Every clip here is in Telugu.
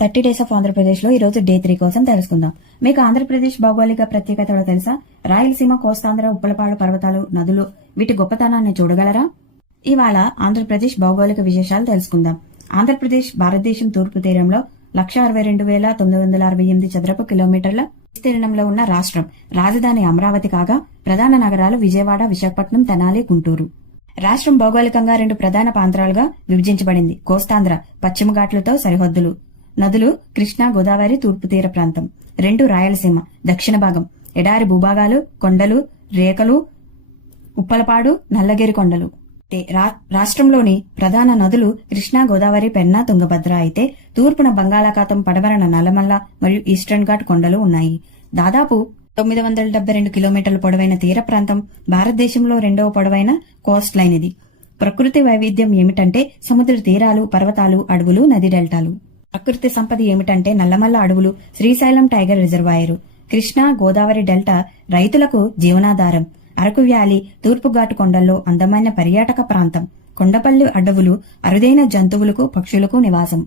30 డేస్ ఆఫ్ ఆంధ్రప్రదేశ్ లో ఈ రోజు డే 3 కోసం తెలుసుకుందాం. మీకు ఆంధ్రప్రదేశ్ భౌగోళిక ప్రత్యేకతలు తెలుసా? రాయలసీమ, కోస్తాంధ్ర, ఉప్పలపాడు పర్వతాలు, నదులు, వీటి గొప్పతనాన్ని చూడగలరా? ఇవాళ ఆంధ్రప్రదేశ్ భౌగోళిక విశేషాలు తెలుసుకుందాం. ఆంధ్రప్రదేశ్ భారతదేశం తూర్పు తీరంలో 162,968 చదరపు కిలోమీటర్ల విస్తీర్ణంలో ఉన్న రాష్ట్రం. రాజధాని అమరావతి కాగా ప్రధాన నగరాలు విజయవాడ, విశాఖపట్నం, తెనాలి, గుంటూరు. రాష్ట్రం భౌగోళికంగా 2 ప్రధాన ప్రాంతాలుగా విభజించబడింది. కోస్తాంధ్ర పశ్చిమ ఘాట్లతో సరిహద్దులు, నదులు కృష్ణా, గోదావరి, తూర్పు తీర ప్రాంతం. 2 రాయలసీమ దక్షిణ భాగం, ఎడారి భూభాగాలు, కొండలు, రేఖలు, ఉప్పలపాడు, నల్లగిరి కొండలు. రాష్ట్రంలోని ప్రధాన నదులు కృష్ణా, గోదావరి, పెన్నా, తుంగభద్ర అయితే తూర్పున బంగాళాఖాతం, పడమరన నల్లమల్ల మరియు ఈస్టర్న్ ఘాట్ కొండలు ఉన్నాయి. దాదాపు 972 కిలోమీటర్ల పొడవైన తీర ప్రాంతం. భారతదేశంలో 2వ పొడవైన కోస్ట్ లైన్ ఇది. ప్రకృతి వైవిధ్యం ఏమిటంటే సముద్ర తీరాలు, పర్వతాలు, అడవులు, నది డెల్టాలు. ప్రకృతి సంపద ఏమిటంటే నల్లమల్ల అడవులు, Srisailam tiger reservoir. Krishna, Godavari delta రైతులకు జీవనాధారం. అరకు వ్యాలీ, తూర్పు ఘాటు కొండల్లో అందమైన పర్యాటక ప్రాంతం. కొండపల్లి అడవులు అరుదైన జంతువులకు, పక్షులకు నివాసం.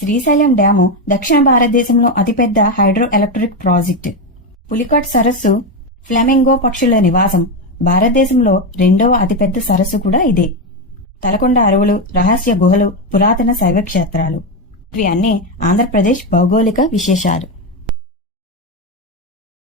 శ్రీశైలం డ్యాము దక్షిణ భారతదేశంలో అతిపెద్ద హైడ్రో ఎలక్ట్రిక్ ప్రాజెక్టు. పులికాట్ సరస్సు ఫ్లెమింగో పక్షుల నివాసం. భారతదేశంలో 2వ అతిపెద్ద సరస్సు కూడా ఇదే. తలకొండ అడవులు, రహస్య గుహలు, పురాతన శైవ క్షేత్రాలు. ఇవి అన్నీ ఆంధ్రప్రదేశ్ భౌగోళిక విశేషాలు.